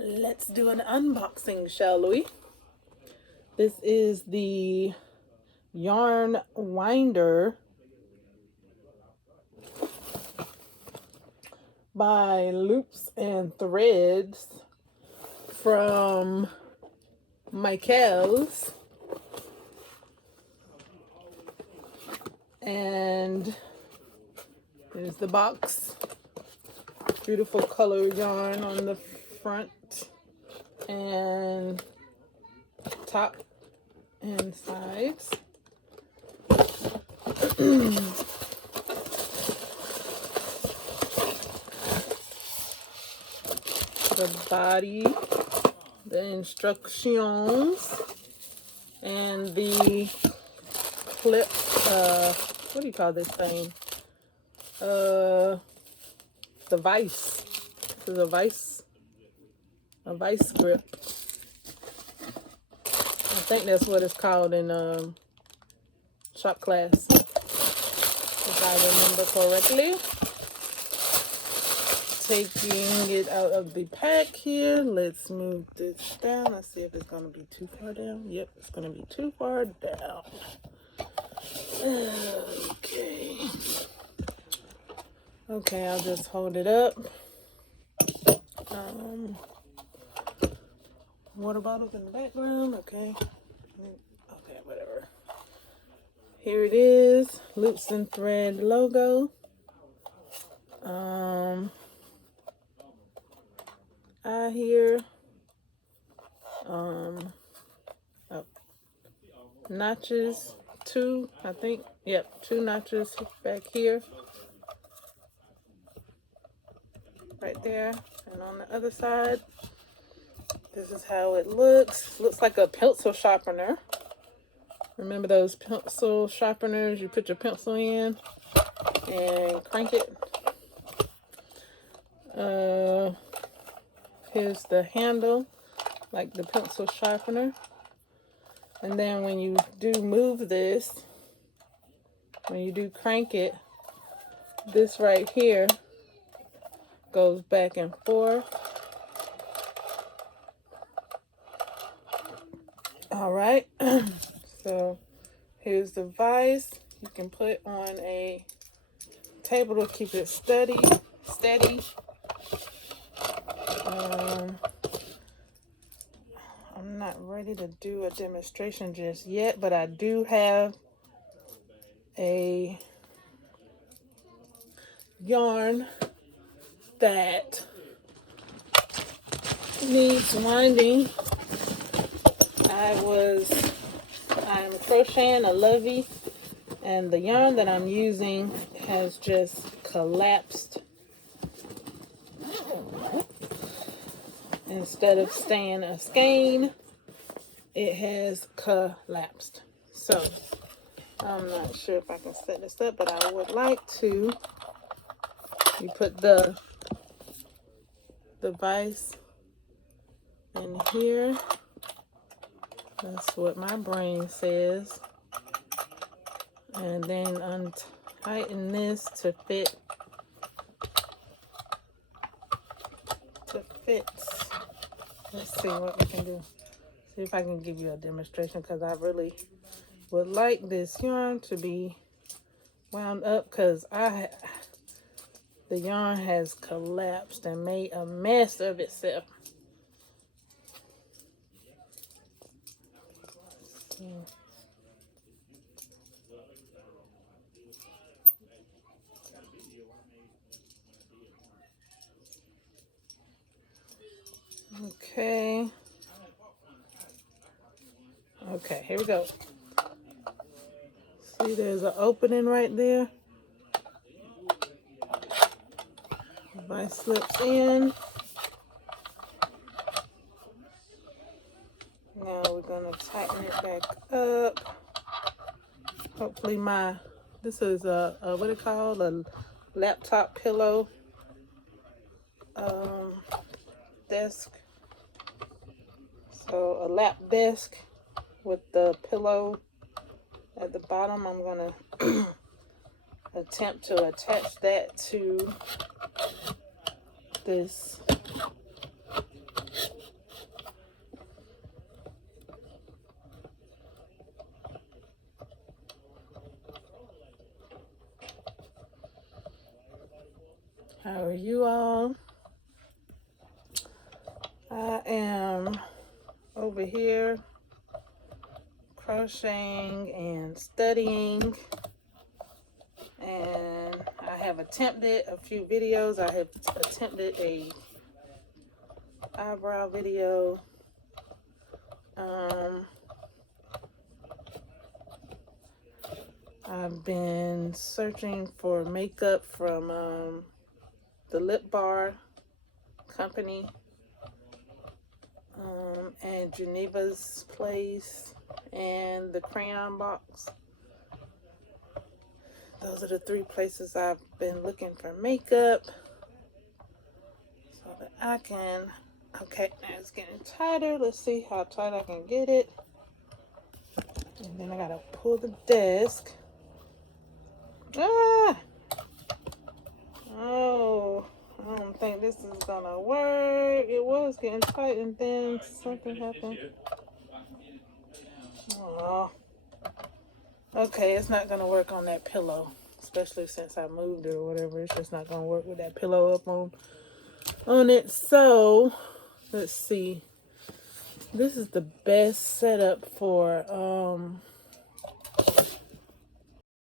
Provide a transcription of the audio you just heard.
Let's do an unboxing, shall we? This is the yarn winder by Loops and Threads from Michael's. And here's the box. Beautiful color yarn on the front and top and sides. The body, the instructions, and the clip, what do you call this thing? The vise. This is a vice grip. I think that's what it's called in shop class, if I remember correctly. Taking it out of the pack here. Let's move this down. Let's see if it's going to be too far down. Yep, it's going to be too far down. Okay, I'll just hold it up. Water bottles in the background. Okay, whatever. Here it is, Loops and Thread logo. I hear notches, two, I think. Yep, two notches back here, right there, and on the other side. This is how it looks. Looks like a pencil sharpener. Remember those pencil sharpeners? You put your pencil in and crank it. Here's the handle, like the pencil sharpener. And then when you do move this, when you do crank it, this right here goes back and forth. All right, so here's the vise. You can put on a table to keep it steady. I'm not ready to do a demonstration just yet, but I do have a yarn that needs winding. I'm crocheting a lovey, and the yarn that I'm using has just collapsed. Instead of staying a skein, it has collapsed. So I'm not sure if I can set this up, but I would like to. You put the vise in here. That's what my brain says. And then untighten this to fit. Let's see what we can do. See if I can give you a demonstration, because I really would like this yarn to be wound up, because the yarn has collapsed and made a mess of itself. Okay, here we go. See, there's an opening right there. Vise slips in. Now we're gonna tighten it back up. Hopefully this is what it called, a laptop pillow desk. So a lap desk with the pillow at the bottom. I'm gonna attempt to attach that to this How are you all? I am over here crocheting and studying, and I have attempted a few videos. I have attempted a eyebrow video. I've been searching for makeup from the Lip Bar company and Geneva's Place and the Crayon Box. Those are the three places I've been looking for makeup so that I can, okay, now it's getting tighter. Let's see how tight I can get it. And then I gotta pull the desk. Ah! Oh, I don't think this is gonna work. It was getting tight and then something happened. Oh. Okay, it's not gonna work on that pillow, especially since I moved it or whatever. It's just not gonna work with that pillow up on it. So let's see. This is the best setup for